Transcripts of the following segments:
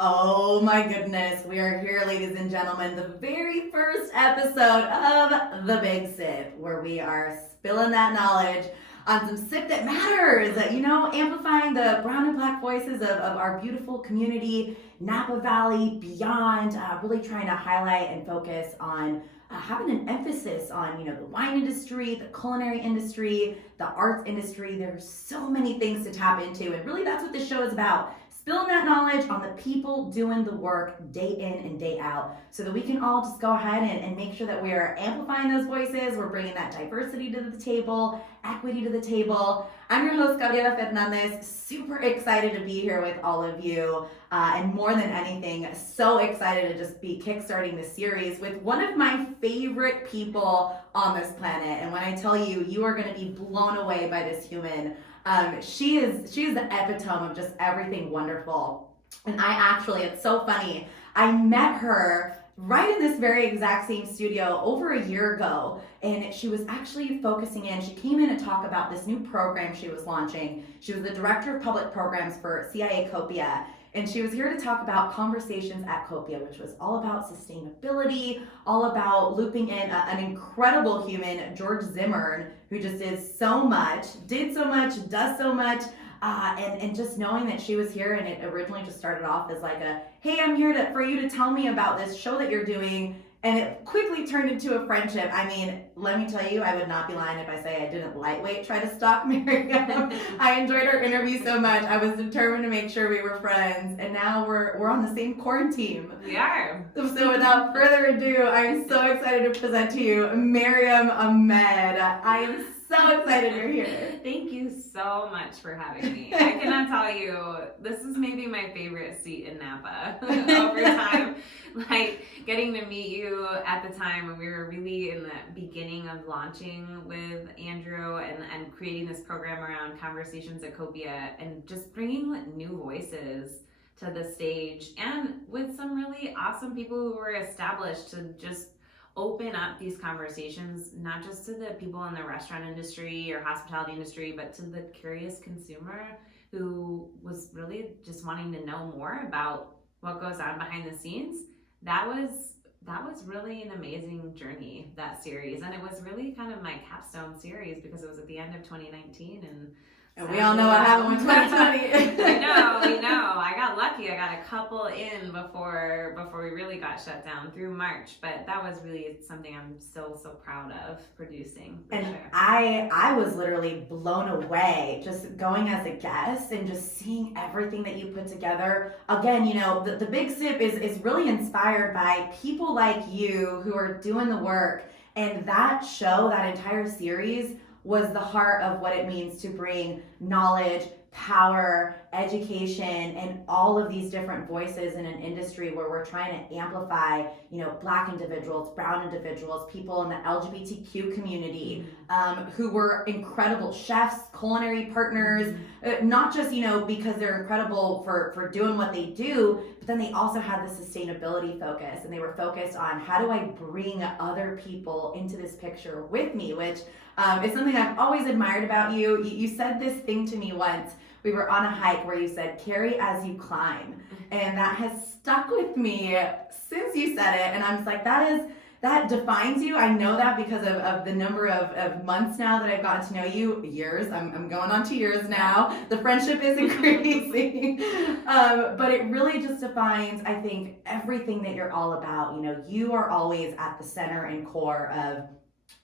Oh my goodness, we are here, ladies and gentlemen, the very first episode of The Big Sip, where we are spilling that knowledge on some sip that matters, amplifying the brown and black voices of our beautiful community, Napa Valley, beyond, really trying to highlight and focus on having an emphasis on, the wine industry, the culinary industry, the arts industry. There's so many things to tap into, and really that's what this show is about. Spilling that knowledge on the people doing the work day in and day out so that we can all just go ahead and make sure that we are amplifying those voices. We're bringing that diversity to the table, equity to the table. I'm your host, Gabriela Fernandez. Super excited to be here with all of you. And more than anything, so excited to just be kickstarting this series with one of my favorite people on this planet. And when I tell you, you are going to be blown away by this human. She is the epitome of just everything wonderful. And it's so funny, I met her right in this very exact same studio over a year ago, and she was actually focusing in. She came in to talk about this new program she was launching. She was the director of public programs for CIA Copia, and she was here to talk about conversations at Copia, which was all about sustainability, all about looping in an incredible human, George Zimmern, who just did so much, does so much, and just knowing that she was here. And it originally just started off as like a, hey, I'm here for you to tell me about this show that you're doing. And it quickly turned into a friendship. I mean, let me tell you, I would not be lying if I say I didn't lightweight try to stalk Maryam. I enjoyed our interview so much. I was determined to make sure we were friends. And now we're on the same core team. We are. So without further ado, I'm so excited to present to you Maryam Ahmed. I am so excited you're here. Thank you so much for having me. I cannot tell you, this is maybe my favorite seat in Napa over time. Like getting to meet you at the time when we were really in the beginning of launching with Andrew and creating this program around conversations at Copia and just bringing new voices to the stage and with some really awesome people who were established to just open up these conversations, not just to the people in the restaurant industry or hospitality industry, but to the curious consumer who was really just wanting to know more about what goes on behind the scenes. That was really an amazing journey, that series. And it was really kind of my capstone series because it was at the end of 2019 and we all know what happened with 2020. We know. I got lucky. I got a couple in before we really got shut down through March. But that was really something I'm still so proud of producing. And sure. I was literally blown away just going as a guest and just seeing everything that you put together. Again, the Big Sip is really inspired by people like you who are doing the work. And that show, that entire series, was the heart of what it means to bring knowledge, power, education, and all of these different voices in an industry where we're trying to amplify, Black individuals, brown individuals, people in the LGBTQ community, who were incredible chefs, culinary partners, not just, because they're incredible for doing what they do, but then they also had the sustainability focus, and they were focused on how do I bring other people into this picture with me, which is something I've always admired about you. You said this thing to me once. We were on a hike where you said, carry as you climb. And that has stuck with me since you said it. And I'm just like, that defines you. I know that because of the number of months now that I've gotten to know you. Years. I'm going on 2 years now. The friendship is increasing. But it really just defines, I think, everything that you're all about. You are always at the center and core of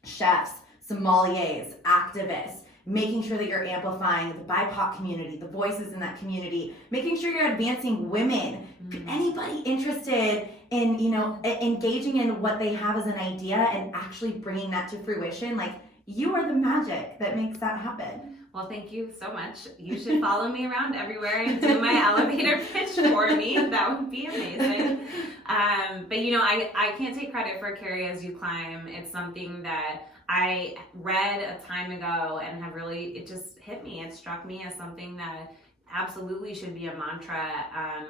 chefs, sommeliers, activists, making sure that you're amplifying the BIPOC community, the voices in that community, making sure you're advancing women, anybody interested in, engaging in what they have as an idea and actually bringing that to fruition. Like, you are the magic that makes that happen. Well, thank you so much. You should follow me around everywhere and do my elevator pitch for me. That would be amazing. But I can't take credit for Carry As You Climb. It's something that I read a time ago and it just hit me. It struck me as something that absolutely should be a mantra.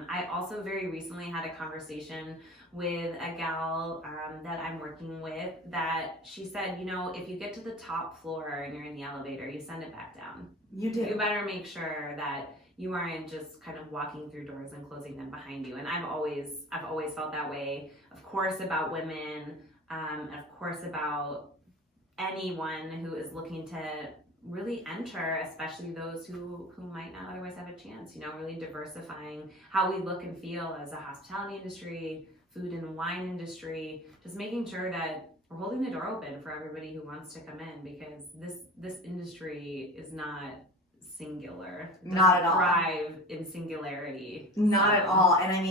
I also very recently had a conversation with a gal that I'm working with that she said, if you get to the top floor and you're in the elevator, you send it back down. You do. You better make sure that you aren't just kind of walking through doors and closing them behind you. And I've always felt that way, of course, about women, of course, about anyone who is looking to really enter, especially those who might not otherwise have a chance, really diversifying how we look and feel as a hospitality industry, food and wine industry, just making sure that we're holding the door open for everybody who wants to come in, because this industry is not singular. Not at all. Thrive in singularity. Not at all. And I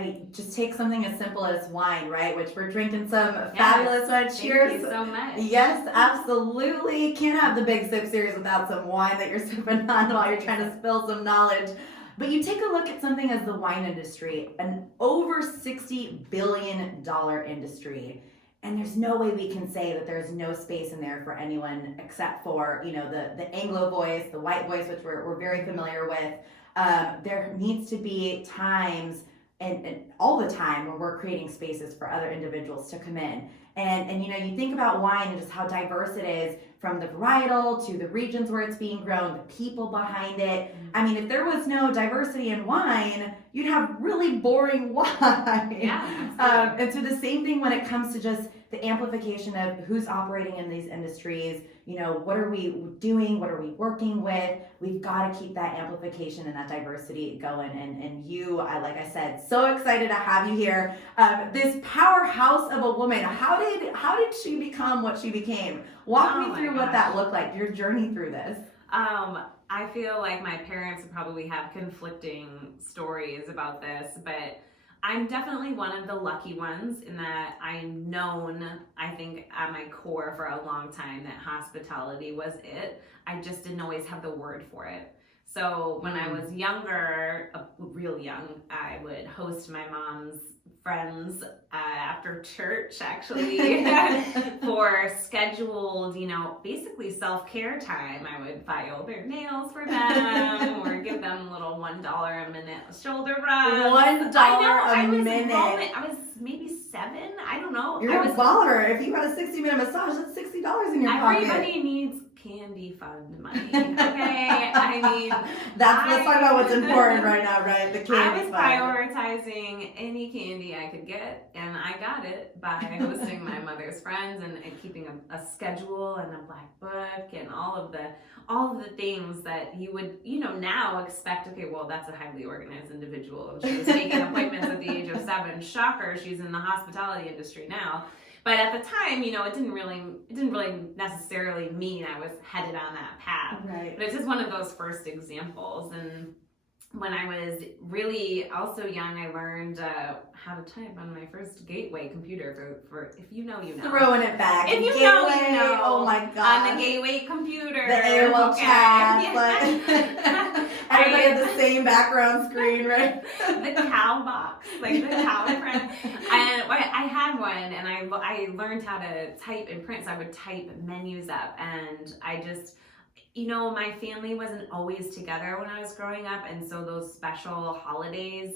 mean, just take something as simple as wine, right? Which we're drinking some fabulous wine. Cheers. Thank you so much. Yes, absolutely. Can't have the Big Sip series without some wine that you're sipping on while you're trying to spill some knowledge. But you take a look at something as the wine industry, an over $60 billion industry. And there's no way we can say that there's no space in there for anyone except for, the Anglo voice, the white voice, which we're very familiar with. There needs to be times and all the time when we're creating spaces for other individuals to come in. And you think about wine and just how diverse it is, from the varietal to the regions where it's being grown, the people behind it. I mean, if there was no diversity in wine, you'd have really boring wine. Yeah, and so the same thing when it comes to just the amplification of who's operating in these industries. What are we doing? What are we working with? We've got to keep that amplification and that diversity going. And you, like I said, so excited to have you here. This powerhouse of a woman. How did she become what she became? Walk me through what that looked like, your journey through this. I feel like my parents probably have conflicting stories about this, but I'm definitely one of the lucky ones in that I'm known, I think, at my core for a long time that hospitality was it. I just didn't always have the word for it. So when I was younger, real young, I would host my mom's friends after church, actually, for scheduled, basically self-care time. I would file their nails for them or give them a little $1 a minute shoulder rub. $1 a minute. I was maybe 7. I don't know. You're a baller. If you had a 60-minute massage, that's $60 in your pocket. Everybody needs candy fund money, okay? I mean, let's talk about what's important right now, right? The candy fund. I was prioritizing any candy I could get, and I got it by hosting my mother's friends and keeping a schedule and a black book and all of the things that you would, now expect. Okay, well, that's a highly organized individual, and she was making appointments at the age of 7. Shocker, she's in the hospitality industry now. But at the time, it didn't really necessarily mean I was headed on that path. Right. But it's just one of those first examples. And when I was really also young, I learned how to type on my first Gateway computer for if you know, you know. Throwing it back. If you Gateway, know, you know. Oh my God. On the Gateway computer. The AOL chat. Yeah. Everybody had the same background screen, right? The cow box, like the cow print. And I had one, and I learned how to type and print, so I would type menus up, and I just, my family wasn't always together when I was growing up, and so those special holidays,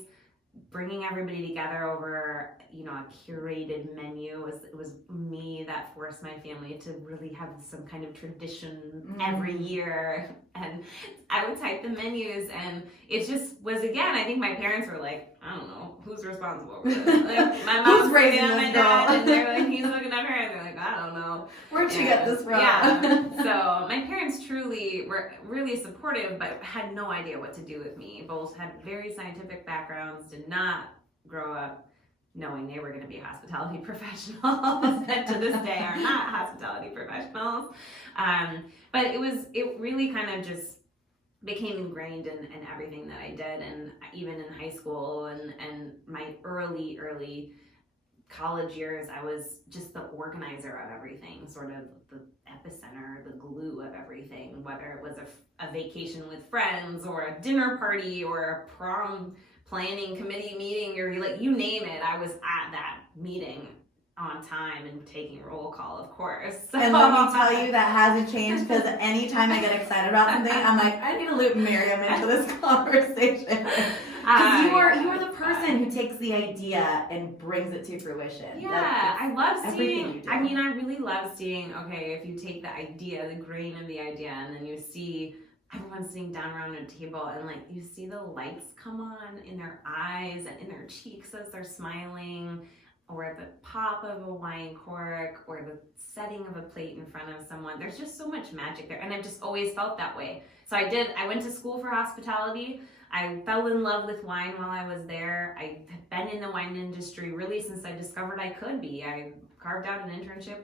bringing everybody together over, a curated menu, it was me that forced my family to really have some kind of tradition every year. And I would type the menus, and it just was, again, I think my parents were like, I don't know, who's responsible for this? Like, my mom's raising looking at this my girl? dad, and they're like, he's looking at her, and they're like, I don't know. Where'd you get this from? Yeah. So my parents truly were really supportive, but had no idea what to do with me. Both had very scientific backgrounds, did not grow up knowing they were going to be hospitality professionals, and to this day are not hospitality professionals. But it really kind of just became ingrained in everything that I did, and even in high school and my early college years, I was just the organizer of everything, sort of the epicenter, the glue of everything, whether it was a vacation with friends or a dinner party or a prom planning committee meeting, or you name it, I was at that meeting on time and taking roll call, of course. And let me tell you, that hasn't changed, because anytime I get excited about something, I'm like, I need to loop Maryam into this conversation. Because you are the person who takes the idea and brings it to fruition. Yeah, I love seeing, I really love seeing, okay, if you take the idea, the grain of the idea, and then you see everyone's sitting down around a table, and like you see the lights come on in their eyes and in their cheeks as they're smiling, or the pop of a wine cork, or the setting of a plate in front of someone. There's just so much magic there, and I've just always felt that way. So I went to school for hospitality. I fell in love with wine while I was there. I've been in the wine industry really since I discovered I could be. I carved out an internship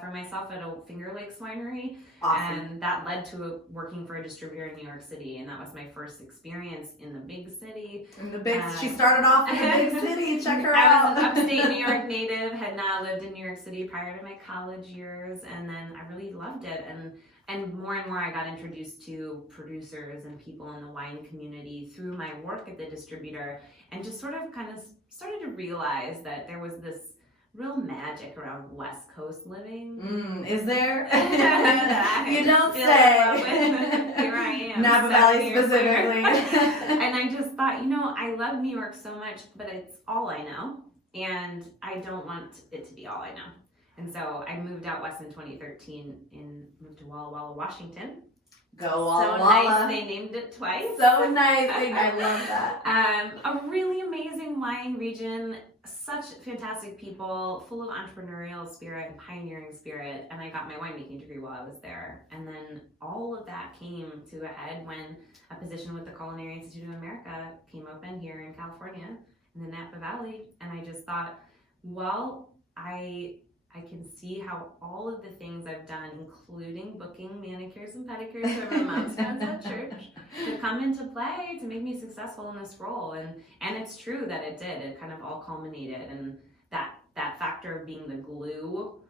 for myself at a Finger Lakes winery. Awesome. And that led to working for a distributor in New York City. And that was my first experience in the big city. She started off in the big city. Check her out. I was an upstate New York native, had not lived in New York City prior to my college years. And then I really loved it. And more I got introduced to producers and people in the wine community through my work at the distributor, and just sort of started to realize that there was this real magic around West Coast living. Is there? You don't Here I am. Napa Valley specifically. And I just thought, I love New York so much, but it's all I know. And I don't want it to be all I know. And so I moved out west in 2013 and moved to Walla Walla, Washington. Go Walla So Walla. nice, they named it twice. So nice, I love that. A really amazing wine region, such fantastic people, full of entrepreneurial spirit and pioneering spirit. And I got my winemaking degree while I was there. And then all of that came to a head when a position with the Culinary Institute of America came open here in California, in the Napa Valley. And I just thought, well, I can see how all of the things I've done, including booking manicures and pedicures for my mom's friends at church, to come into play to make me successful in this role. And it's true that it did. It kind of all culminated, and that factor of being the glue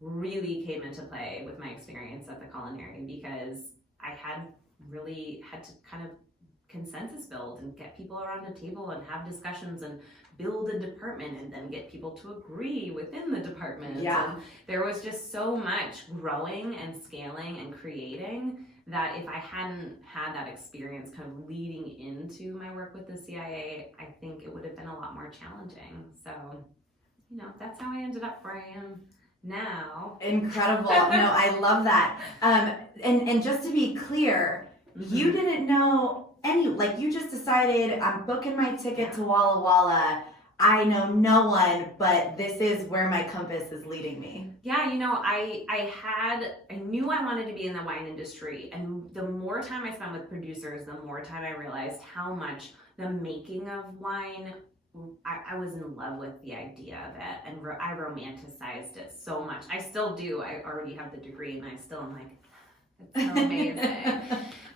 really came into play with my experience at the culinary, because I really had to kind of consensus build and get people around a table and have discussions and build a department and then get people to agree within the department. Yeah. And there was just so much growing and scaling and creating that if I hadn't had that experience kind of leading into my work with the CIA, I think it would have been a lot more challenging. So, that's how I ended up where I am now. Incredible. No, I love that. And just to be clear, you didn't know you just decided, I'm booking my ticket to Walla Walla. I know no one, but this is where my compass is leading me. Yeah, I knew I wanted to be in the wine industry, and the more time I spent with producers, the more time I realized how much the making of wine, I was in love with the idea of it, and I romanticized it so much. I still do. I already have the degree, and I still am like, it's so amazing.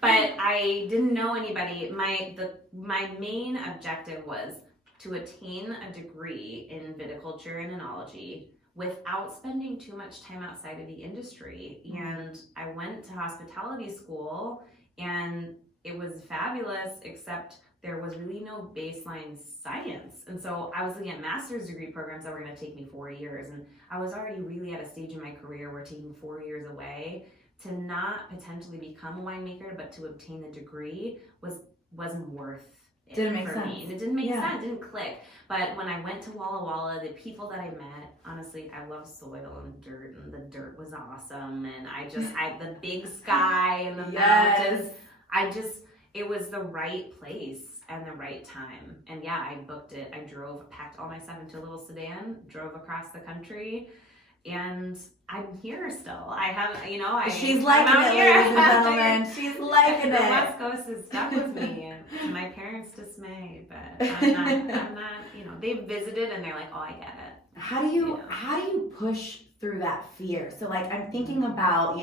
But I didn't know anybody. My main objective was to attain a degree in viticulture and enology without spending too much time outside of the industry. And I went to hospitality school, and it was fabulous, except there was really no baseline science. And so I was looking at master's degree programs that were going to take me 4 years. And I was already really at a stage in my career where taking 4 years away to not potentially become a winemaker, but to obtain a degree wasn't worth it. Didn't make for sense. me. It didn't make sense. It didn't click. But when I went to Walla Walla, the people that I met, honestly, I love soil and dirt, and the dirt was awesome. And the big sky and the mountains, it was the right place and the right time. And yeah, I booked it. I packed all my stuff into a little sedan, drove across the country, and I'm here still. She's liking it, ladies and gentlemen. She's liking it. The West Coast is stuck with me, and my parents dismay, but I'm not, they visited and they're like, oh, I get it. How do you push through that fear? So I'm thinking about,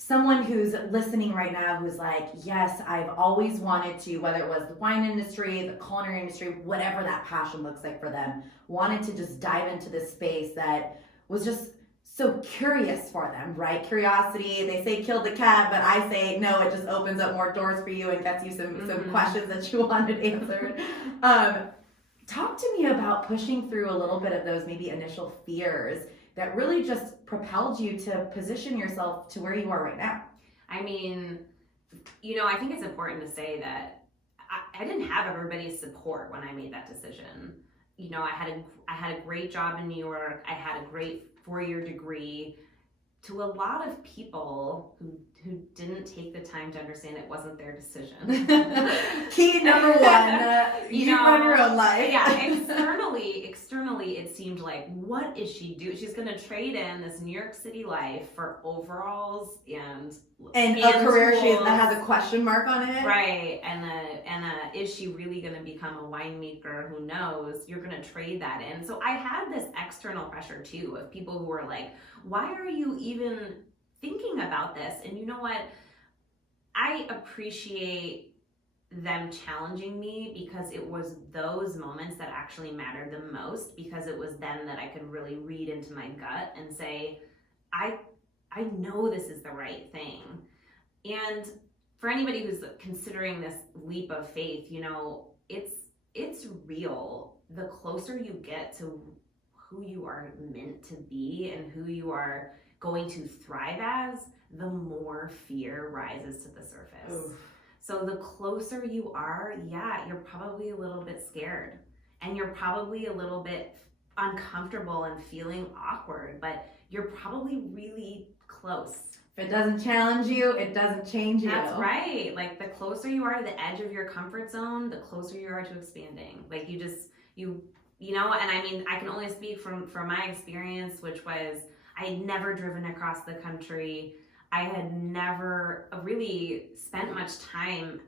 someone who's listening right now who's like, yes, I've always wanted to, whether it was the wine industry, the culinary industry, whatever that passion looks like for them, wanted to just dive into this space that was just so curious for them, right? Curiosity, they say killed the cat, but I say no, it just opens up more doors for you and gets you some questions that you wanted answered. Talk to me about pushing through a little bit of those maybe initial fears that really just propelled you to position yourself to where you are right now. I mean, I think it's important to say that I didn't have everybody's support when I made that decision. I had a great job in New York. I had a great 4-year degree. To a lot of people who didn't take the time to understand it wasn't their decision. Key number one, you run your own life. Yeah, externally, it seemed like, what is she doing? She's going to trade in this New York City life for overalls and a career that has a question mark on it. Right, and is she really going to become a winemaker? Who knows? You're going to trade that in. So I had this external pressure too of people who were like, why are you even thinking about this? And you know what? I appreciate them challenging me because it was those moments that actually mattered the most, because it was then that I could really read into my gut and say, I know this is the right thing. And for anybody who's considering this leap of faith, it's real. The closer you get to who you are meant to be and who you are going to thrive as, the more fear rises to the surface. Oof. So the closer you are, you're probably a little bit scared, and you're probably a little bit uncomfortable and feeling awkward, but you're probably really close. If it doesn't challenge you, it doesn't change you. That's right. Like, the closer you are to the edge of your comfort zone, the closer you are to expanding. Like, and I mean, I can only speak from my experience, which was, I had never driven across the country. I had never really spent much time,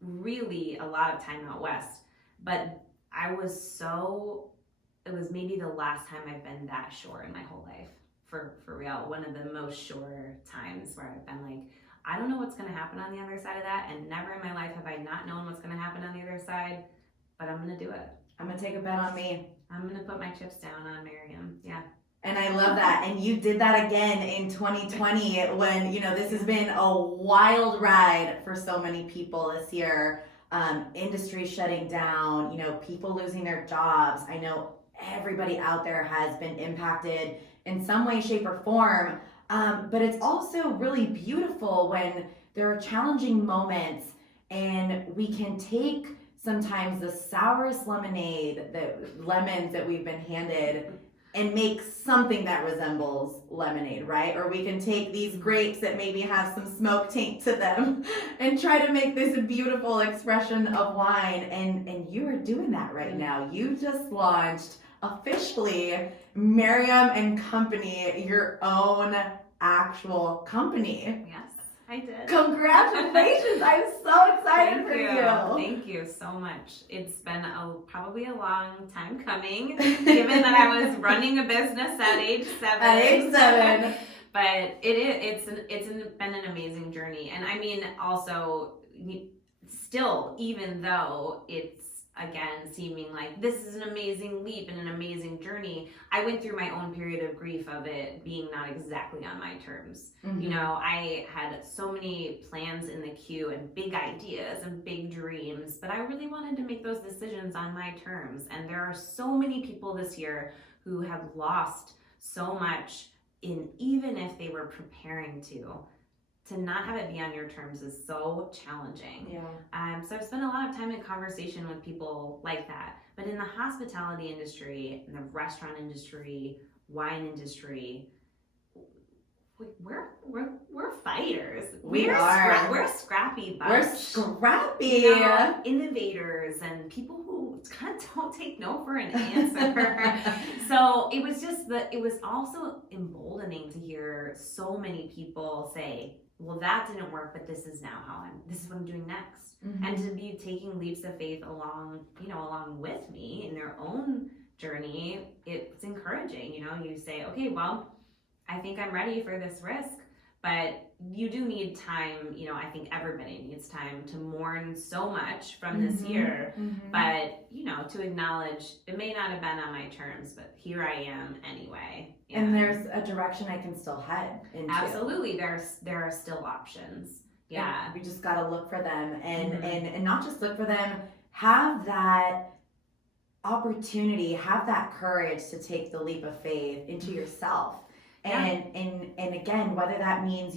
really a lot of time out west. But it was maybe the last time I've been that sure in my whole life. For real, one of the most sure times where I've been like, I don't know what's going to happen on the other side of that, and never in my life have I not known what's going to happen on the other side, but I'm going to do it. I'm going to take a bet on me. I'm going to put my chips down on Maryam. Yeah. And I love that. And you did that again in 2020 when, this has been a wild ride for so many people this year. Industry shutting down, people losing their jobs. I know everybody out there has been impacted in some way, shape, or form. But it's also really beautiful when there are challenging moments and we can take sometimes the sourest lemonade, the lemons that we've been handed, and make something that resembles lemonade, right? Or we can take these grapes that maybe have some smoke taint to them and try to make this a beautiful expression of wine. And you are doing that right now. You just launched officially Maryam and Company, your own actual company. Yes, I did. Congratulations. I'm so excited for you. Thank you so much. It's been probably a long time coming, given that I was running a business at age 7. At age 7. But it's been an amazing journey. And I mean, also, still, even though it's, again, seeming like this is an amazing leap and an amazing journey, I went through my own period of grief of it being not exactly on my terms. Mm-hmm. I had so many plans in the queue and big ideas and big dreams, but I really wanted to make those decisions on my terms. And there are so many people this year who have lost so much even if they were preparing to not have it be on your terms is so challenging. Yeah. So I've spent a lot of time in conversation with people like that. But in the hospitality industry, in the restaurant industry, wine industry, we're fighters. We're a scrappy bunch. We're scrappy. Innovators and people who kind of don't take no for an answer. So it was also emboldening to hear so many people say, well, that didn't work, but this is what I'm doing next. Mm-hmm. And to be taking leaps of faith along with me in their own journey, it's encouraging. You say, okay, well, I think I'm ready for this risk, but you do need time. I think everybody needs time to mourn so much from this year, but to acknowledge it may not have been on my terms, but here I am anyway. And there's a direction I can still head into. Absolutely, there are still options. Yeah, and we just got to look for them, and not just look for them. Have that opportunity, have that courage to take the leap of faith into yourself. And again, whether that means,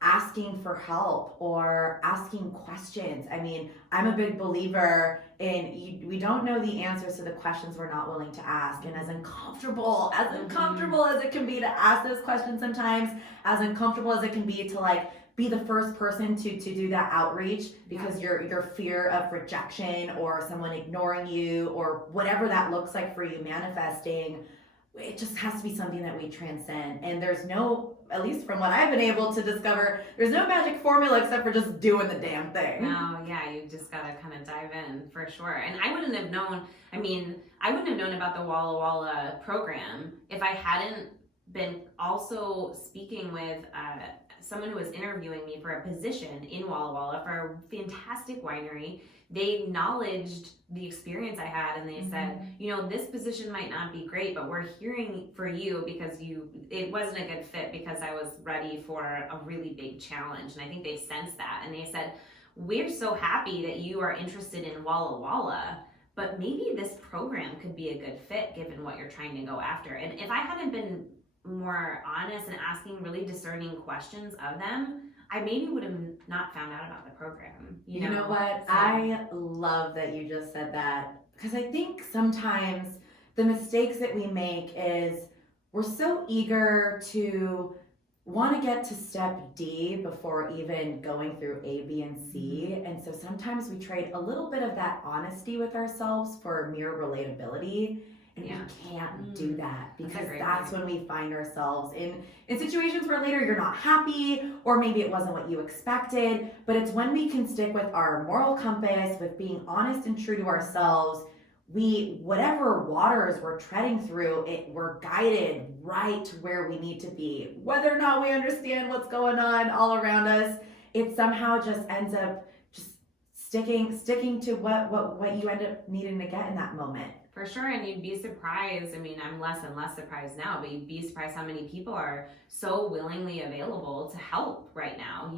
asking for help or asking questions. I mean, I'm a big believer in we don't know the answers to the questions we're not willing to ask. And as uncomfortable as it can be to ask those questions sometimes, as uncomfortable as it can be to be the first person to do that outreach because your fear of rejection or someone ignoring you or whatever that looks like for you manifesting, it just has to be something that we transcend. And there's no, at least from what I've been able to discover, there's no magic formula except for just doing the damn thing. No, yeah, you just gotta kind of dive in for sure. And I wouldn't have known, I wouldn't have known about the Walla Walla program if I hadn't been also speaking with someone who was interviewing me for a position in Walla Walla for a fantastic winery. They acknowledged the experience I had and they said, this position might not be great, but we're hearing for you because it wasn't a good fit because I was ready for a really big challenge. And I think they sensed that. And they said, we're so happy that you are interested in Walla Walla, but maybe this program could be a good fit given what you're trying to go after. And if I hadn't been more honest and asking really discerning questions of them, I maybe would have not found out about the program. You know what? So, I love that you just said that because I think sometimes the mistakes that we make is we're so eager to want to get to step D before even going through A, B, and C. And so sometimes we trade a little bit of that honesty with ourselves for mere relatability. And we can't do that because that's when we find ourselves in situations where later you're not happy or maybe it wasn't what you expected. But it's when we can stick with our moral compass, with being honest and true to ourselves, whatever waters we're treading through, we're guided right to where we need to be. Whether or not we understand what's going on all around us, it somehow just ends up just sticking to what you end up needing to get in that moment. For sure, and you'd be surprised. I'm less and less surprised now, but you'd be surprised how many people are so willingly available to help right now,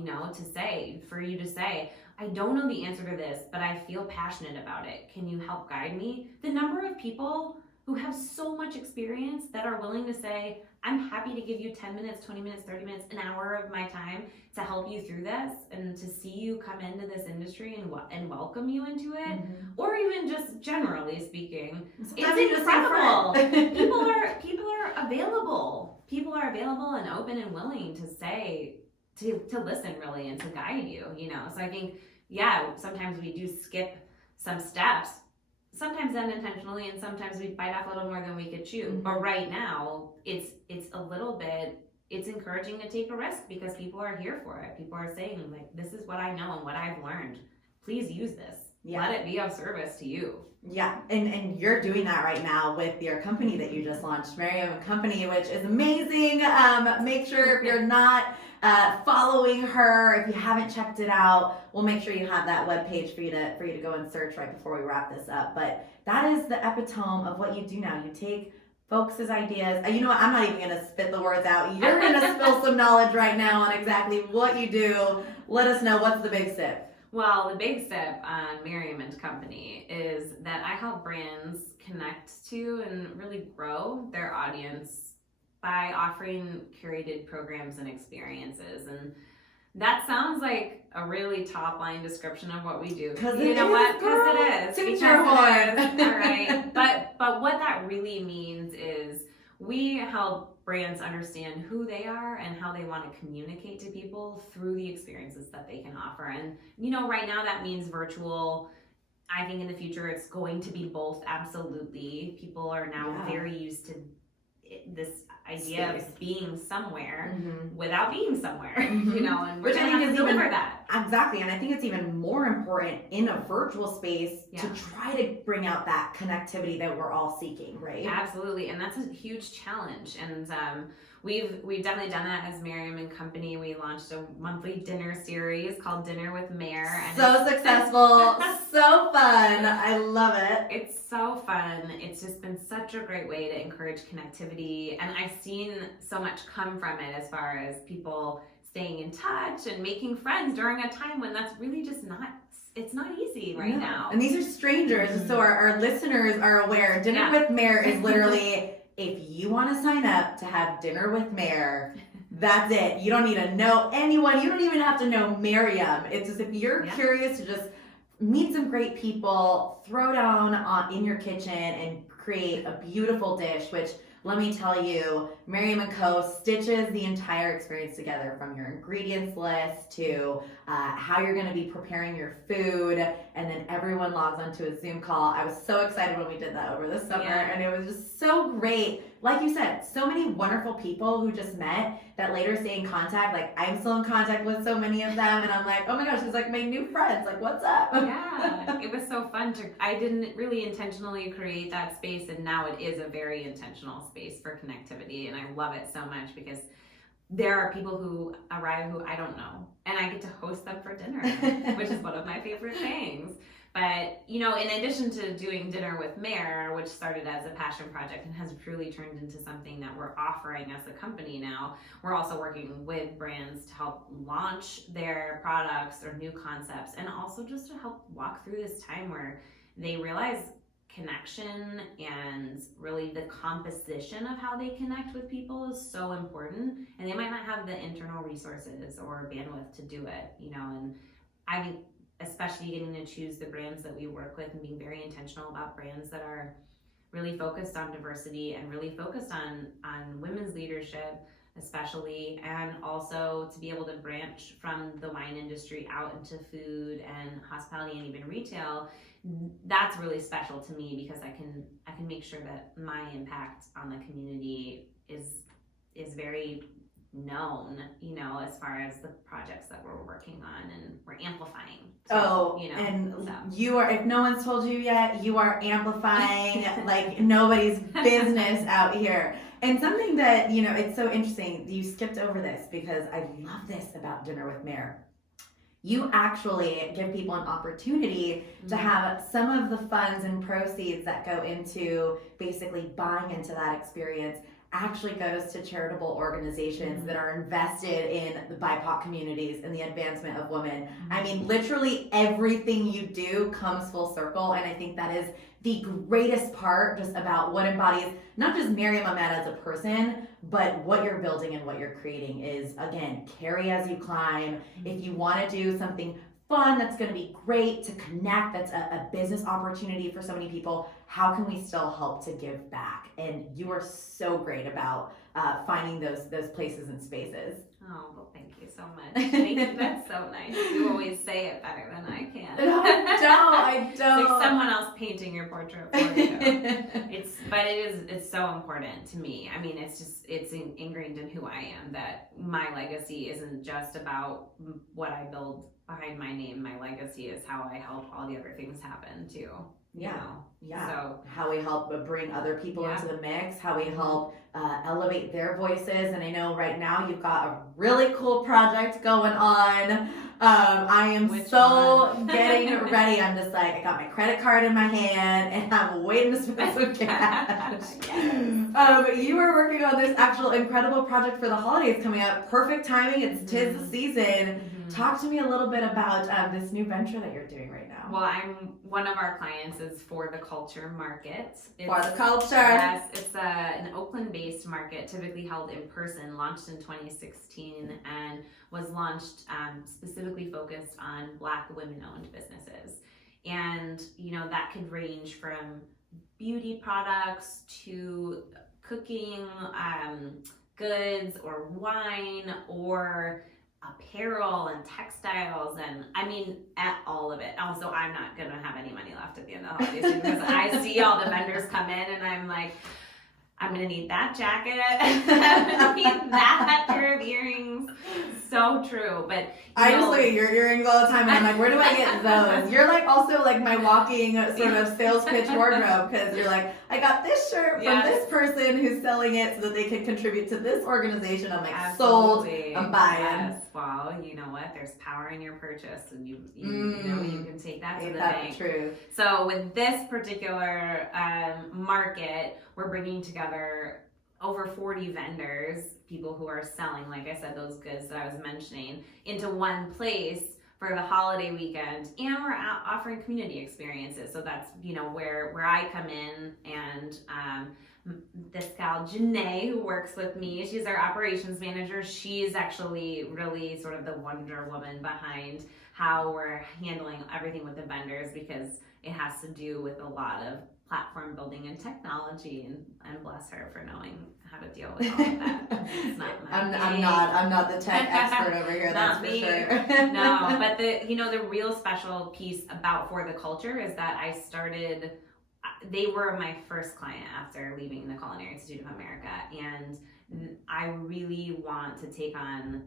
for you to say, I don't know the answer to this, but I feel passionate about it. Can you help guide me? The number of people who have so much experience that are willing to say, I'm happy to give you 10 minutes, 20 minutes, 30 minutes, an hour of my time to help you through this and to see you come into this industry and welcome you into it, or even just generally speaking, it's incredible. people are available. People are available and open and willing to say, to listen really and to guide you, So I think, sometimes we do skip some steps, sometimes unintentionally, and sometimes we bite off a little more than we could chew. But right now, it's a little bit, it's encouraging to take a risk because people are here for it. People are saying, this is what I know and what I've learned. Please use this. Let it be of service to you. Yeah, and you're doing that right now with your company that you just launched, Maryam and Company, which is amazing. Make sure if you're not following her, if you haven't checked it out, we'll make sure you have that webpage for you to go and search right before we wrap this up. But that is the epitome of what you do now. You take folks' ideas. You know what? I'm not even going to spit the words out. You're going to spill some knowledge right now on exactly what you do. Let us know, what's the big sip? Well, the big step on Maryam and Company is that I help brands connect to and really grow their audience by offering curated programs and experiences. And that sounds like a really top line description of what we do. Because it is. Toot your horn. All right. But what that really means is we help brands understand who they are and how they want to communicate to people through the experiences that they can offer. And, right now that means virtual. I think in the future it's going to be both, absolutely. People are now very used to this idea of being somewhere without being somewhere, and we're going to have to deliver that. Exactly, and I think it's even more important in a virtual space to try to bring out that connectivity that we're all seeking, right? Absolutely, and that's a huge challenge, and we've definitely done that as Maryam and Company. We launched a monthly dinner series called Dinner with Mare. And so successful, so fun. I love it. It's so fun. It's just been such a great way to encourage connectivity, and I've seen so much come from it as far as people staying in touch and making friends during a time when that's really just it's not easy right now. And these are strangers, so our listeners are aware. Dinner with Mare is literally, if you want to sign up to have dinner with Mare, that's it. You don't need to know anyone. You don't even have to know Maryam. It's just if you're curious to just meet some great people, throw down in your kitchen and create a beautiful dish, which let me tell you, Maryam and Co. stitches the entire experience together, from your ingredients list to how you're going to be preparing your food, and then everyone logs onto a Zoom call. I was so excited when we did that over the summer, and it was just so great. Like you said, so many wonderful people who just met that later stay in contact. Like, I'm still in contact with so many of them, and I'm like, oh my gosh, it's like my new friends. Like, what's up? Yeah, it was so fun I didn't really intentionally create that space, and now it is a very intentional space for connectivity, and I love it so much because there are people who arrive who I don't know, and I get to host them for dinner, which is one of my favorite things. But, in addition to doing Dinner with Mare, which started as a passion project and has truly turned into something that we're offering as a company now, we're also working with brands to help launch their products or new concepts, and also just to help walk through this time where they realize connection and really the composition of how they connect with people is so important, and they might not have the internal resources or bandwidth to do it, and I think especially getting to choose the brands that we work with and being very intentional about brands that are really focused on diversity and really focused on women's leadership especially, and also to be able to branch from the wine industry out into food and hospitality and even retail. That's really special to me because I can make sure that my impact on the community is very known, as far as the projects that we're working on, and we're amplifying. You are, if no one's told you yet, you are amplifying like nobody's business out here. And something that, it's so interesting, you skipped over this because I love this about Dinner with Mare. You actually give people an opportunity to have some of the funds and proceeds that go into basically buying into that experience actually goes to charitable organizations that are invested in the BIPOC communities and the advancement of women. I mean, literally everything you do comes full circle, and I think that is the greatest part just about what embodies not just Maryam Ahmed as a person, but what you're building and what you're creating is, again, carry as you climb. If you want to do something fun that's going to be great to connect, that's a business opportunity for so many people, how can we still help to give back? And you are so great about finding those places and spaces. Oh, well, thank you so much. Thank you. That's so nice. You always say it better than I can. No, I don't. It's like someone else painting your portrait for you. It's so important to me. I mean, it's ingrained in who I am, that my legacy isn't just about what I build behind my name. My legacy is how I help all the other things happen too. Yeah. So how we help bring other people into the mix, how we help elevate their voices. And I know right now you've got a really cool project going on. I am getting ready. I'm just like, I got my credit card in my hand and I'm waiting to spend some cash. You are working on this actual incredible project for the holidays coming up. Perfect timing. It's 'tis the season. Talk to me a little bit about this new venture that you're doing right now. Well, one of our clients is For the Culture Market. For the Culture. Yes, it's an Oakland-based market, typically held in person, launched in 2016, and was launched specifically focused on Black women-owned businesses. And, that could range from beauty products to cooking goods or wine or apparel and textiles, and at all of it. Also, I'm not gonna have any money left at the end of the holidays because I see all the vendors come in and I'm like, I'm gonna need that jacket. I'm gonna need that pair of earrings. So true. But I just look at your earrings all the time and I'm like, where do I get those? You're like also like my walking sort of sales pitch wardrobe, because you're like, I got this shirt from this person who's selling it so that they can contribute to this organization. I'm like, absolutely. Sold, I'm buying. Yes. Well, you know what? There's power in your purchase, and you can take that to the bank. True. So with this particular market, we're bringing together over 40 vendors, people who are selling, like I said, those goods that I was mentioning, into one place for the holiday weekend, and we're offering community experiences. So that's where I come in, and this gal Janae, who works with me, she's our operations manager. She's actually really sort of the Wonder Woman behind how we're handling everything with the vendors, because it has to do with a lot of platform building and technology, and bless her for knowing how to deal with all of that. It's not my I'm not the tech expert over here. That's for sure. No, but the real special piece about For the Culture is that they were my first client after leaving the Culinary Institute of America, and I really want to take on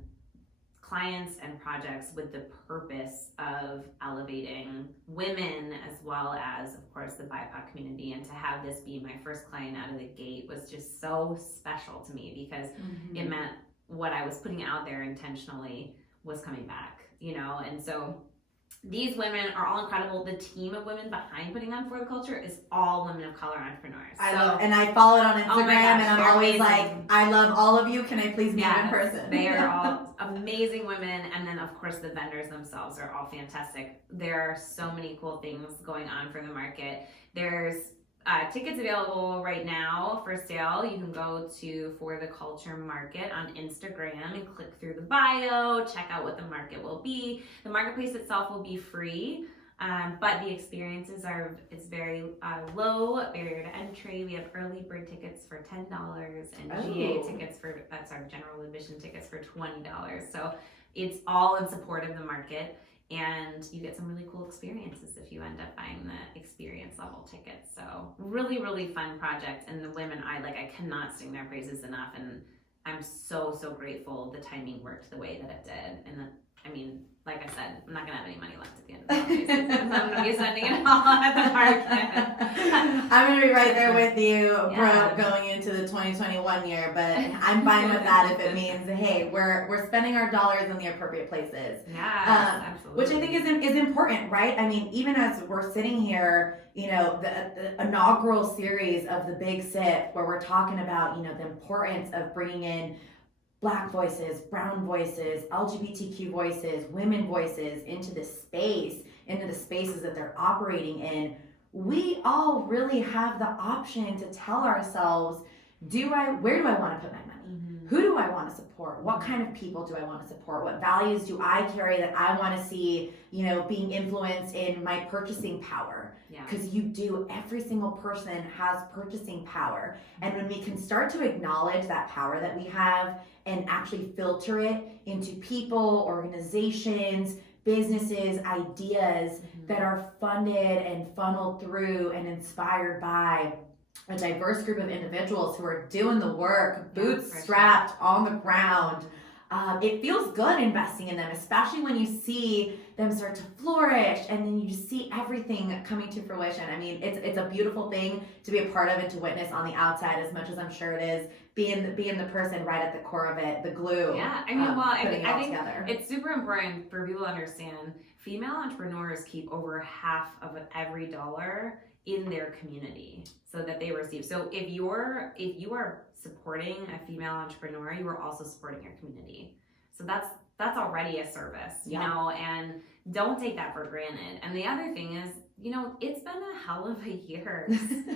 clients and projects with the purpose of elevating women as well as, of course, the BIPOC community. And to have this be my first client out of the gate was just so special to me, because it meant what I was putting out there intentionally was coming back, and so these women are all incredible. The team of women behind putting on For the Culture is all women of color entrepreneurs. And I follow it on Instagram, oh my gosh, and I'm always like, I love all of you. Can I please meet in person? They are all amazing women. And then, of course, the vendors themselves are all fantastic. There are so many cool things going on for the market. There's tickets available right now for sale. You can go to For the Culture Market on Instagram and click through the bio, check out what the market will be. The marketplace itself will be free, but the experiences it's very low barrier to entry. We have early bird tickets for $10 and GA tickets general admission tickets for $20. So it's all in support of the market. And you get some really cool experiences if you end up buying the experience level tickets. So really, really fun project. And the women, I cannot sing their praises enough. And I'm so, so grateful the timing worked the way that it did. And like I said, I'm not going to have any money left at the end of the holiday season, so I'm going to be spending it all at the market. I'm going to be right there with you, Yeah. going into the 2021 year, but I'm fine with that if it means, hey, we're spending our dollars in the appropriate places. Yeah, absolutely. Which I think is important, right? Even as we're sitting here, the inaugural series of the Big Sip, where we're talking about, the importance of bringing in Black voices, brown voices, LGBTQ voices, women voices into the spaces that they're operating in. We all really have the option to tell ourselves, where do I want to put my money? Who do I want to support? What kind of people do I want to support? What values do I carry that I want to see, being influenced in my purchasing power? Because every single person has purchasing power. And when we can start to acknowledge that power that we have and actually filter it into people, organizations, businesses, ideas that are funded and funneled through and inspired by a diverse group of individuals who are doing the work, boots strapped on the ground. It feels good investing in them, especially when you see them start to flourish and then you just see everything coming to fruition. It's a beautiful thing to be a part of and to witness on the outside, as much as I'm sure it is being the person right at the core of it, the glue. Yeah, I think together. It's super important for people to understand female entrepreneurs keep over half of every dollar in their community so that they receive. So if you are supporting a female entrepreneur, you are also supporting your community. So that's already a service, and don't take that for granted. And the other thing is, it's been a hell of a year.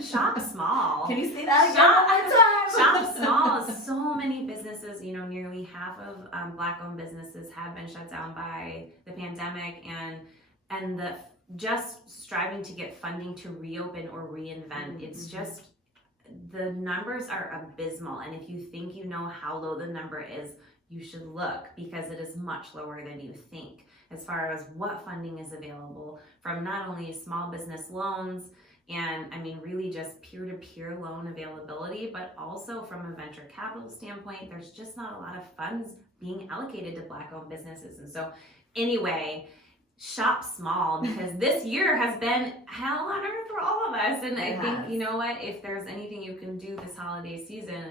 Shop small. Can you say that again? Shop small. So many businesses, nearly half of Black-owned businesses have been shut down by the pandemic, and the just striving to get funding to reopen or reinvent. It's just, the numbers are abysmal. And if you think you know how low the number is, you should look, because it is much lower than you think as far as what funding is available from not only small business loans and really just peer-to-peer loan availability, but also from a venture capital standpoint, there's just not a lot of funds being allocated to Black-owned businesses. And so anyway, shop small, because this year has been hell on earth for all of us. And I think, if there's anything you can do this holiday season,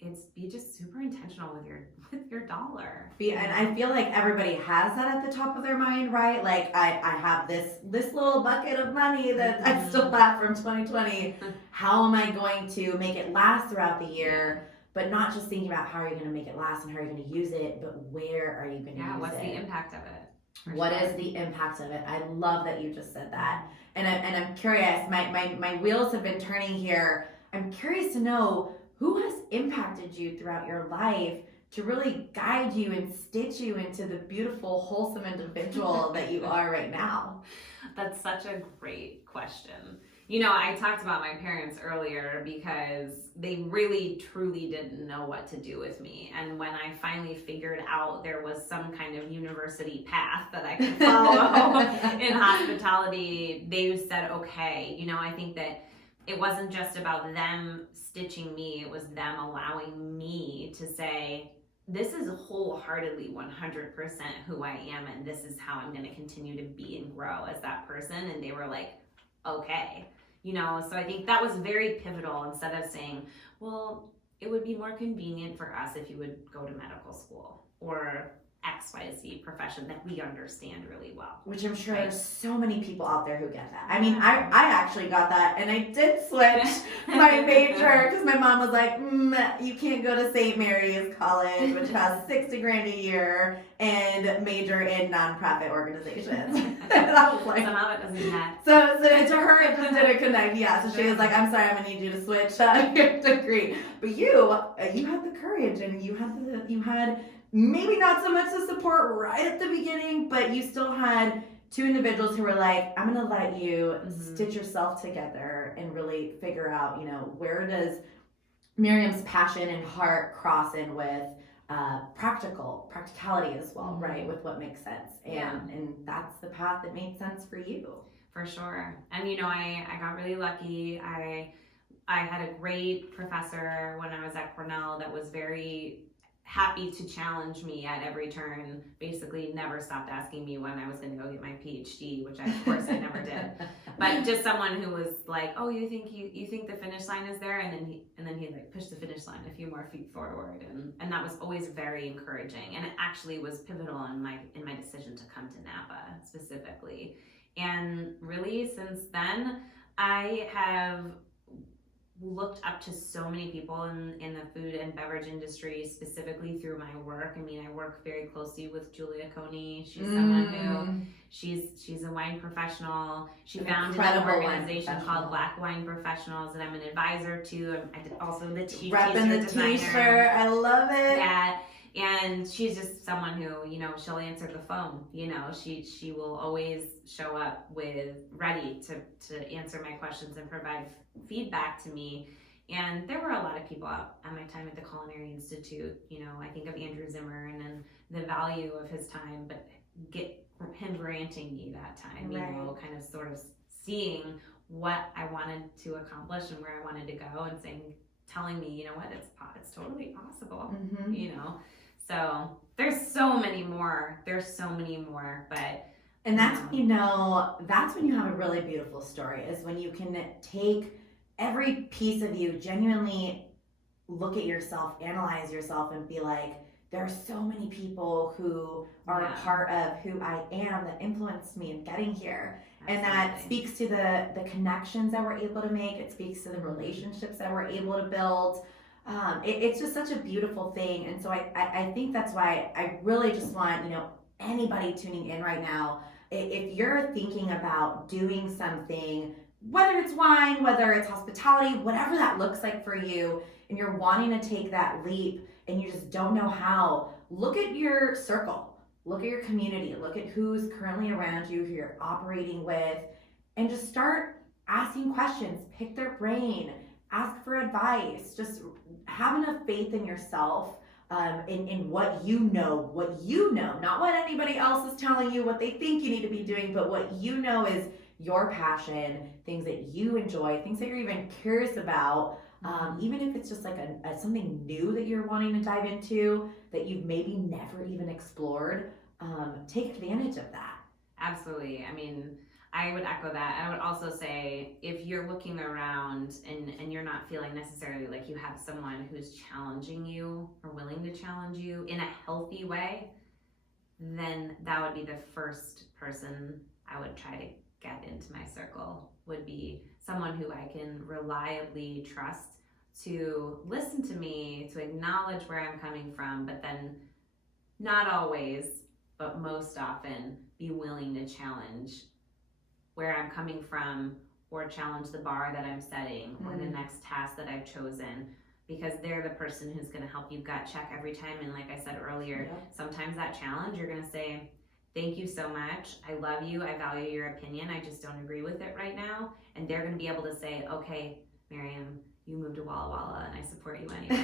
it's be just super intentional with your dollar. And I feel like everybody has that at the top of their mind, right? Like I have this little bucket of money that I still have from 2020. How am I going to make it last throughout the year? But not just thinking about how are you going to make it last and how are you going to use it, but where are you going to use it? What's the impact of it? What is the impact of it? I love that you just said that. And I'm curious, my wheels have been turning here. I'm curious to know who has impacted you throughout your life to really guide you and stitch you into the beautiful, wholesome individual that you are right now. That's such a great question. I talked about my parents earlier because they really truly didn't know what to do with me. And when I finally figured out there was some kind of university path that I could follow in hospitality, they said, okay. I think that it wasn't just about them stitching me, it was them allowing me to say, this is wholeheartedly 100% who I am, and this is how I'm going to continue to be and grow as that person. And they were like, okay. So I think that was very pivotal. Instead of saying, well, it would be more convenient for us if you would go to medical school or XYZ profession that we understand really well. Which I'm sure there's so many people out there who get that. I mean, I actually got that, and I did switch my major because my mom was like, you can't go to St. Mary's College, which has $60,000 a year, and major in nonprofit organizations. And I was like, somehow it doesn't match. So to her, it just didn't connect. Yeah, so she was like, I'm sorry, I'm gonna need you to switch your degree. But you had the courage, and you had maybe not so much the support right at the beginning, but you still had two individuals who were like, I'm going to let you stitch yourself together and really figure out, where does Maryam's passion and heart cross in with practicality as well, right? With what makes sense. And that's the path that made sense for you. For sure. And, I got really lucky. I had a great professor when I was at Cornell that was very happy to challenge me at every turn, basically never stopped asking me when I was going to go get my PhD, which of course I never did. But just someone who was like, oh, you think the finish line is there? And then he like pushed the finish line a few more feet forward. And that was always very encouraging. And it actually was pivotal in my decision to come to Napa specifically. And really since then, I have looked up to so many people in the food and beverage industry, specifically through my work. I mean, I work very closely with Julia Coney. She's someone who she's a wine professional. She founded an organization called Black Wine Professionals that I'm an advisor to. I'm also the chief repping the t-shirt. I love it. Yeah. And she's just someone who, she'll answer the phone. She will always show up ready to answer my questions and provide feedback to me. And there were a lot of people out at my time at the Culinary Institute. I think of Andrew Zimmern and the value of his time, but him granting me that time, kind of sort of seeing what I wanted to accomplish and where I wanted to go, and telling me, it's totally possible, So there's so many more, but. And that's that's when you have a really beautiful story, is when you can take every piece of you, genuinely look at yourself, analyze yourself, and be like, there are so many people who are a part of who I am that influenced me in getting here. Absolutely. And that speaks to the connections that we're able to make. It speaks to the relationships that we're able to build. It's just such a beautiful thing. And so I think that's why I really just want, anybody tuning in right now, if you're thinking about doing something, whether it's wine, whether it's hospitality, whatever that looks like for you, and you're wanting to take that leap and you just don't know how, look at your circle, look at your community, look at who's currently around you, who you're operating with, and just start asking questions, pick their brain, ask for advice, just have enough faith in yourself, in what you know, not what anybody else is telling you, what they think you need to be doing, but what is your passion, things that you enjoy, things that you're even curious about, even if it's just like something new that you're wanting to dive into that you've maybe never even explored, take advantage of that. Absolutely. I mean, I would echo that. I would also say, if you're looking around and you're not feeling necessarily like you have someone who's challenging you or willing to challenge you in a healthy way, then that would be the first person I would try to get into my circle, would be someone who I can reliably trust to listen to me, to acknowledge where I'm coming from, but then not always, but most often be willing to challenge where I'm coming from, or challenge the bar that I'm setting, or the next task that I've chosen, because they're the person who's going to help you gut check every time. And like I said earlier, sometimes that challenge, you're going to say, thank you so much. I love you. I value your opinion. I just don't agree with it right now. And they're going to be able to say, okay, Maryam, you moved to Walla Walla and I support you anyway.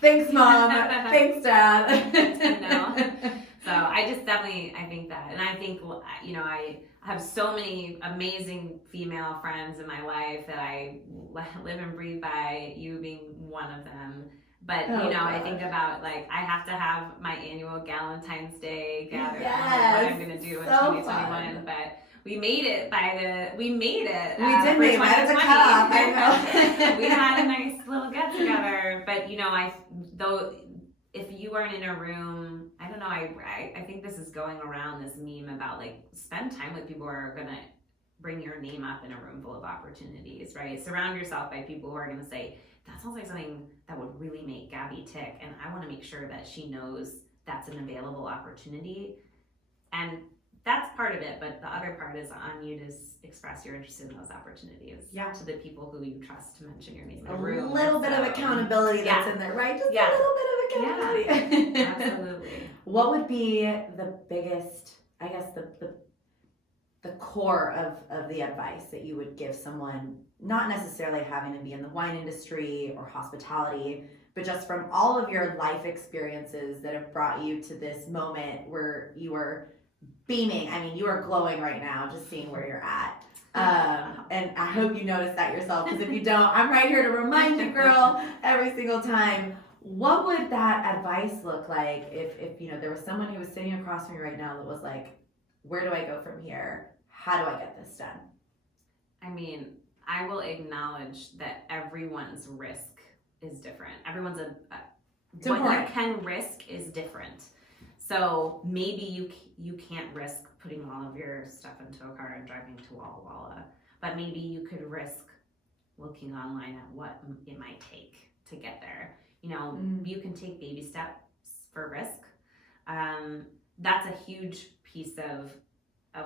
Thanks, Mom. Thanks, Dad. So I just definitely, I think that. And I think, you know, I have so many amazing female friends in my life that I live and breathe by, you being one of them. But, you know, I think about, like, I have to have my annual Galentine's Day gathering. I don't know what I'm going to do in 2021. Fun. But we made it We did make it. Right at the cutoff. I know. We had a nice little get together. But, you know, if you weren't in a room, I don't know, I think this is going around, this meme about, like, spend time with people who are going to bring your name up in a room full of opportunities, right? Surround yourself by people who are going to say, that sounds like something that would really make Gabby tick, and I want to make sure that she knows that's an available opportunity. And that's part of it, but the other part is on you to express your interest in those opportunities to the people who you trust to mention your name in the room. A little bit of accountability that's in there, right? Just a little bit of accountability. Yeah, absolutely. What would be the biggest, I guess, the core of the advice that you would give someone, not necessarily having to be in the wine industry or hospitality, but just from all of your life experiences that have brought you to this moment where you were beaming? I mean, you are glowing right now just seeing where you're at. And I hope you notice that yourself, because if you don't, I'm right here to remind you, girl, every single time. What would that advice look like if you know, there was someone who was sitting across from you right now that was like, where do I go from here? How do I get this done? I mean, I will acknowledge that everyone's risk is different. Everyone's what you can risk is different. So maybe you can't risk putting all of your stuff into a car and driving to Walla Walla, but maybe you could risk looking online at what it might take to get there. You know, you can take baby steps for risk. That's a huge piece of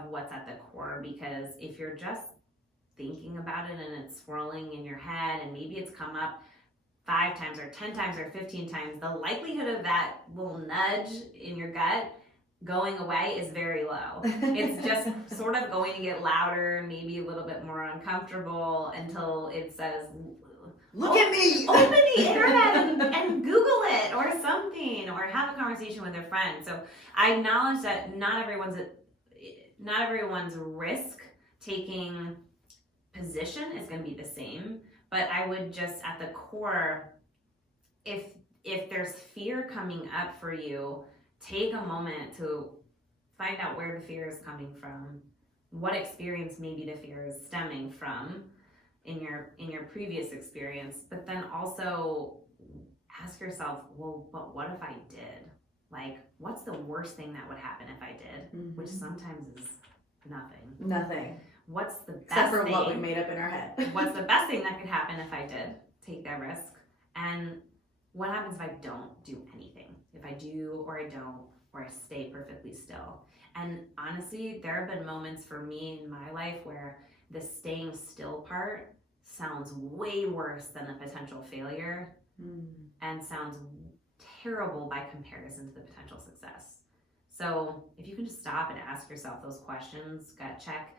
what's at the core, because if you're just thinking about it and it's swirling in your head and maybe it's come up 5 times or 10 times or 15 times, the likelihood of that little nudge in your gut going away is very low. It's just sort of going to get louder, maybe a little bit more uncomfortable, until it says, look at me! Open the internet and Google it or something, or have a conversation with a friend. So I acknowledge that not everyone's risk-taking position is going to be the same. But I would just, at the core, if there's fear coming up for you, take a moment to find out where the fear is coming from, what experience maybe the fear is stemming from in your previous experience. But then also ask yourself, well, but what if I did? Like, what's the worst thing that would happen if I did? Mm-hmm. Which sometimes is nothing. Nothing. What's the best Except for thing? What we made up in our head. What's the best thing that could happen if I did take that risk? And what happens if I don't do anything? If I do or I don't, or I stay perfectly still? And honestly, there have been moments for me in my life where the staying still part sounds way worse than the potential failure and sounds terrible by comparison to the potential success. So if you can just stop and ask yourself those questions, gut check,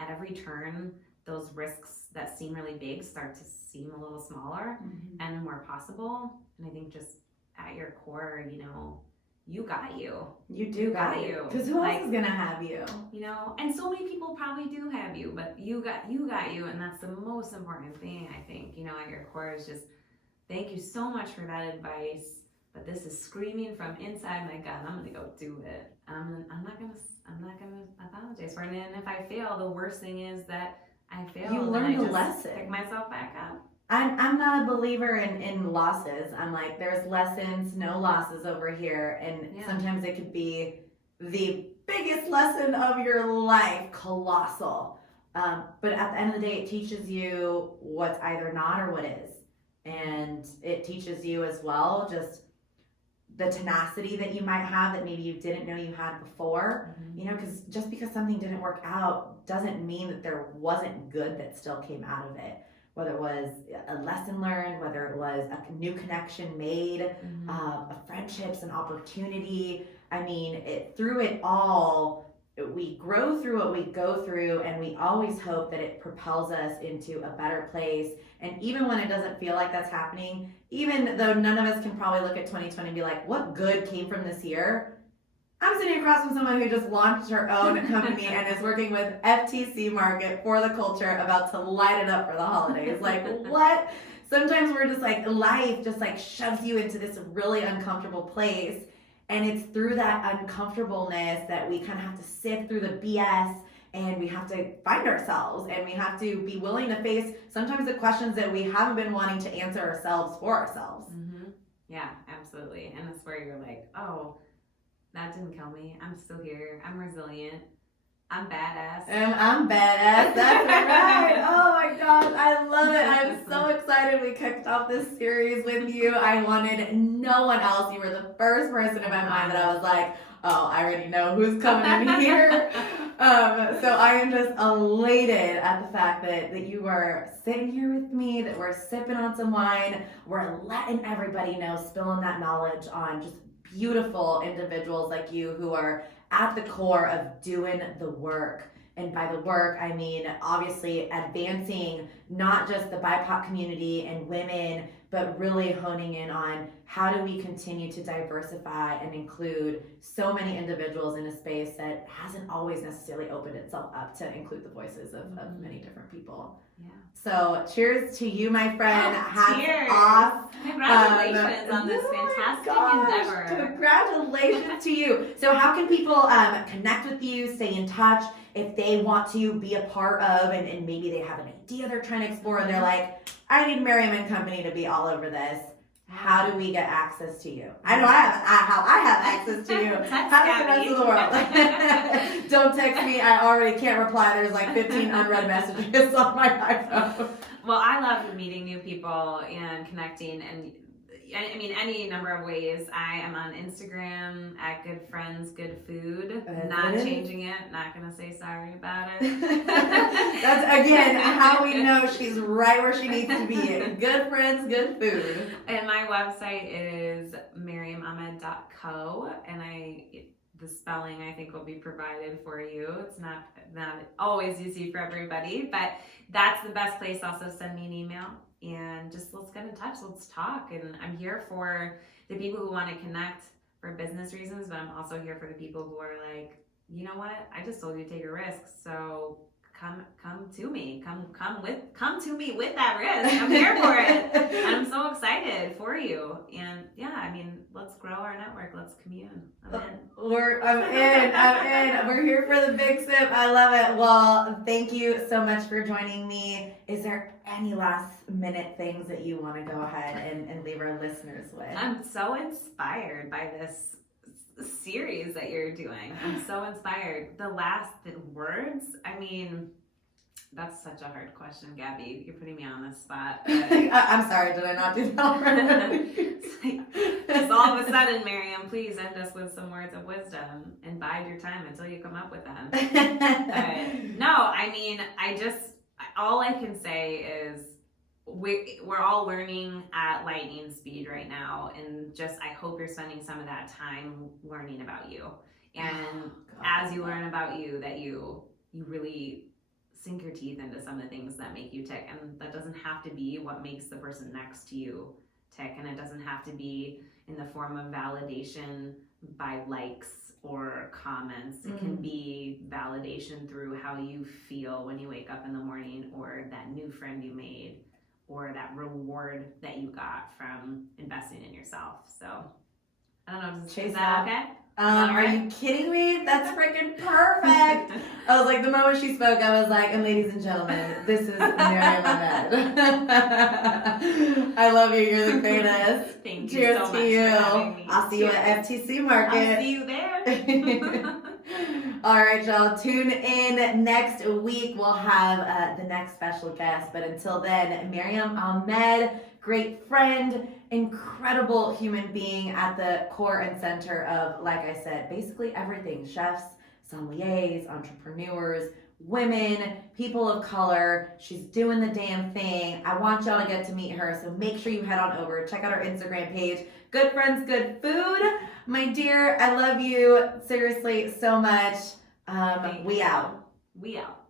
at every turn, those risks that seem really big start to seem a little smaller and more possible. And I think just at your core, you know, you got you. You do got you. Because who else is going to have you? You know, and so many people probably do have you, but you got you. And that's the most important thing, I think, you know, at your core is just, thank you so much for that advice. But this is screaming from inside my gut. I'm going to go do it. I'm not going to apologize for it. And if I fail, the worst thing is that I fail. You learn the lesson. Pick myself back up. I'm not a believer in losses. I'm like, there's lessons, no losses over here. And sometimes it could be the biggest lesson of your life, colossal. But at the end of the day, it teaches you what's either not or what is. And it teaches you as well just the tenacity that you might have that maybe you didn't know you had before. You know, because just because something didn't work out doesn't mean that there wasn't good that still came out of it. whether it was a lesson learned, whether it was a new connection made, friendships and opportunity. I mean, through it all, we grow through what we go through, and we always hope that it propels us into a better place. And even when it doesn't feel like that's happening, even though none of us can probably look at 2020 and be like, what good came from this year? I'm sitting across from someone who just launched her own company and is working with FTC Market for the culture, about to light it up for the holidays. Like, what? Sometimes we're just like, life just like shoves you into this really uncomfortable place. And it's through that uncomfortableness that we kind of have to sift through the BS, and we have to find ourselves, and we have to be willing to face sometimes the questions that we haven't been wanting to answer ourselves for ourselves. Yeah, absolutely. And that's where you're like, oh, that didn't kill me. I'm still here. I'm resilient. I'm badass. I'm badass. That's right. Oh my gosh, I love it. I'm so excited we kicked off this series with you. I wanted no one else. You were the first person in my mind that I was like, oh, I already know who's coming in here. So I am just elated at the fact that you are sitting here with me, that we're sipping on some wine, we're letting everybody know, spilling that knowledge on just beautiful individuals like you who are at the core of doing the work. And by the work, I mean obviously advancing not just the BIPOC community and women, but really honing in on how do we continue to diversify and include so many individuals in a space that hasn't always necessarily opened itself up to include the voices of many different people. Yeah. So cheers to you, my friend. Cheers. Hats off. Congratulations on this fantastic endeavor. Congratulations to you. So how can people connect with you, stay in touch, if they want to be a part of, and maybe they have an idea they're trying to explore, and they're like, I need Maryam and Company to be all over this. How do we get access to you? I know how I have access to you. How does the rest of the world? Don't text me. I already can't reply. There's like 15 unread messages on my iPhone. Well, I love meeting new people and connecting, and I mean, any number of ways. I am on Instagram at Good Friends Good Food. Not changing it. Not gonna say sorry about it. That's again how we know she's right where she needs to be. Good Friends Good Food. And my website is maryamahmed.co, and the spelling I think will be provided for you. It's not always easy for everybody, but that's the best place. Also send me an email and just let's get in touch. Let's talk. And I'm here for the people who want to connect for business reasons, but I'm also here for the people who are like, you know what? I just told you to take a risk. So come to me. Come to me with that risk. I'm here for it. And I'm so excited for you. And yeah, I mean, let's grow our network. Let's commune. I'm in. I'm in. We're here for the big sip. I love it. Well, thank you so much for joining me. Is there any last minute things that you want to go ahead and leave our listeners with? I'm so inspired by this series that you're doing. I'm so inspired. The words, I mean, that's such a hard question, Gabby. You're putting me on the spot. I'm sorry, did I not do that already? It's all of a sudden, Maryam, please end us with some words of wisdom and bide your time until you come up with them. No, I mean, all I can say is we're all learning at lightning speed right now, and just I hope you're spending some of that time learning about you, and as you learn about you, that you really sink your teeth into some of the things that make you tick, and that doesn't have to be what makes the person next to you tick, and it doesn't have to be in the form of validation by likes or comments. It can be validation through how you feel when you wake up in the morning, or that new friend you made, or that reward that you got from investing in yourself. So I don't know, is that okay? Are you kidding me? That's freaking perfect. I was like, the moment she spoke, I was like, and ladies and gentlemen, this is Maryam and I love you. You're the greatest. Thank you Cheers so much to you. for having me. I'll see you at FTC Market. I'll see you there. All right, y'all. Tune in next week. We'll have the next special guest. But until then, Maryam Ahmed, great friend, incredible human being at the core and center of, like I said, basically everything. Chefs, sommeliers, entrepreneurs, women, people of color. She's doing the damn thing. I want y'all to get to meet her. So make sure you head on over. Check out our Instagram page. Good Friends, Good Food. My dear, I love you seriously so much. We out. We out.